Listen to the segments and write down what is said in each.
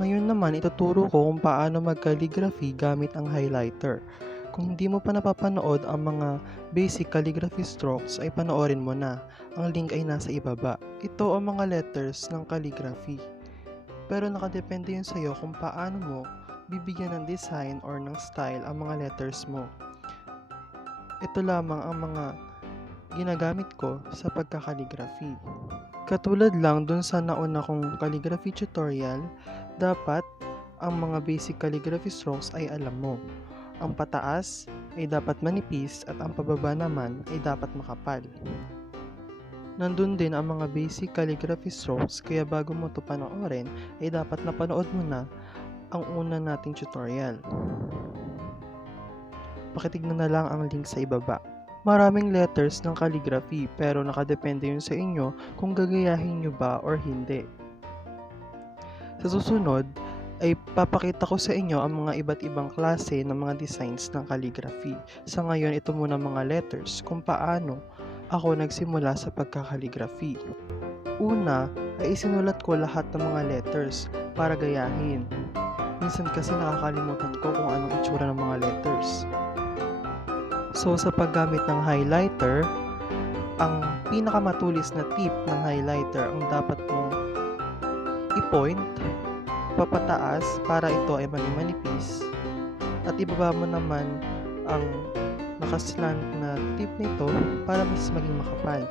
Ngayon naman ituturo ko kung paano mag-calligraphy gamit ang highlighter. Kung hindi mo pa napapanood ang mga basic calligraphy strokes ay panoorin mo na. Ang link ay nasa ibaba. Ito ang mga letters ng calligraphy. Pero nakadepende yun sa'yo kung paano mo bibigyan ng design or ng style ang mga letters mo. Ito lamang ang mga ginagamit ko sa pagka-calligraphy. Katulad lang dun sa nauna kong calligraphy tutorial, dapat ang mga basic calligraphy strokes ay alam mo. Ang pataas ay dapat manipis at ang pababa naman ay dapat makapal. Nandun din ang mga basic calligraphy strokes kaya bago mo ito panoorin ay dapat napanood mo na ang una nating tutorial. Pakitignan na lang ang link sa ibaba. Maraming letters ng calligraphy pero nakadepende yun sa inyo kung gagayahin nyo ba or hindi. Sa susunod ay papakita ko sa inyo ang mga iba't ibang klase ng mga designs ng calligraphy. Sa ngayon ito muna mga letters kung paano ako nagsimula sa pagka-calligraphy. Una ay isinulat ko lahat ng mga letters para gayahin. Minsan kasi nakakalimutan ko kung anong itsura ng mga letters. So sa paggamit ng highlighter, ang pinakamatulis na tip ng highlighter ang dapat mong i-point papataas para ito ay maging manipis at ibaba mo naman ang nakaslant na tip nito para mas maging makapal.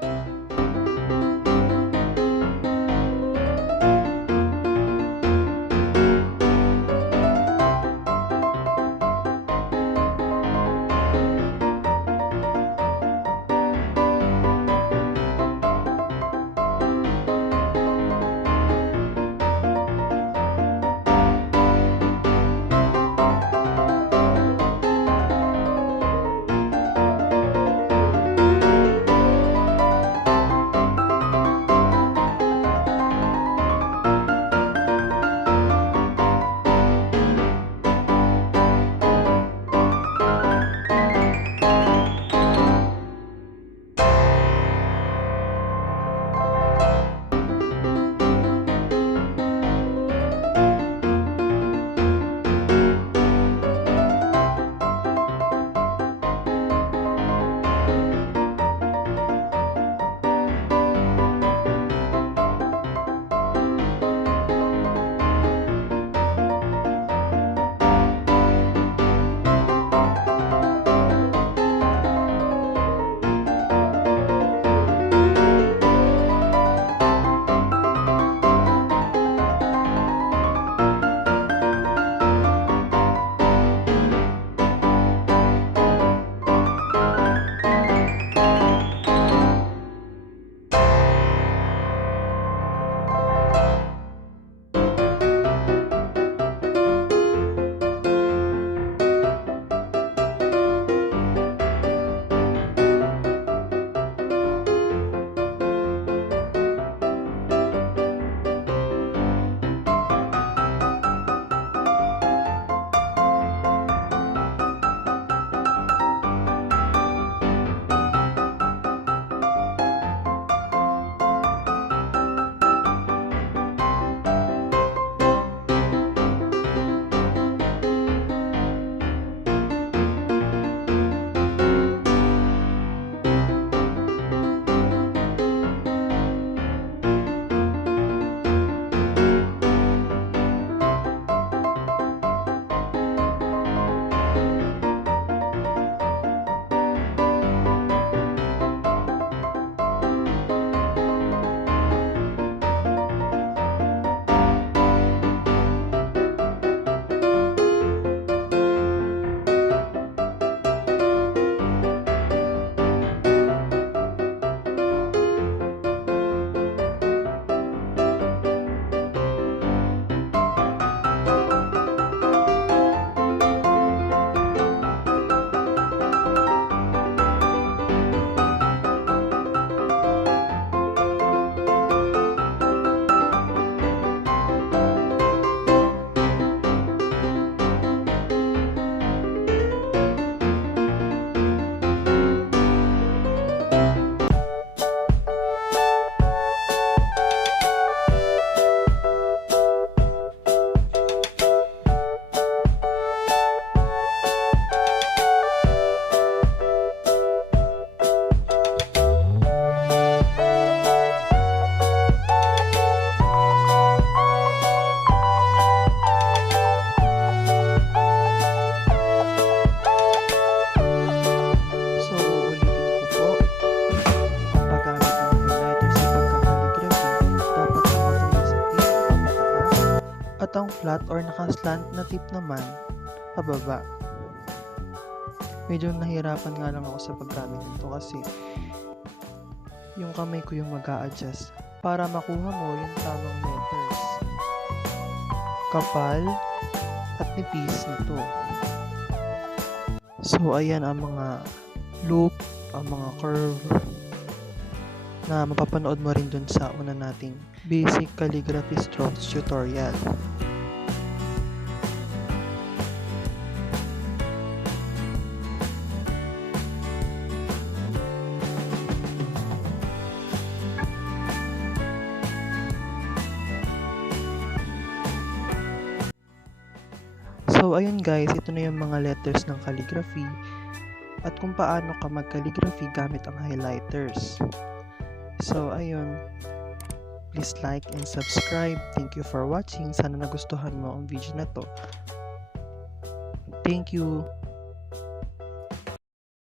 patong flat or naka-slant na tip naman, pababa. Medyo nahirapan nga lang ako sa paggamit nito kasi yung kamay ko yung mag-a-adjust para makuha mo yung tamang letters. Kapal at nipis nito. So, ayan ang mga loop, ang mga curve na mapapanood mo rin dun sa una nating basic calligraphy strokes tutorial. So, ayun guys, ito na yung mga letters ng calligraphy at kung paano ka mag-calligraphy gamit ang highlighters. So, ayun. Please like and subscribe. Thank you for watching. Sana nagustuhan mo ang video na to. Thank you.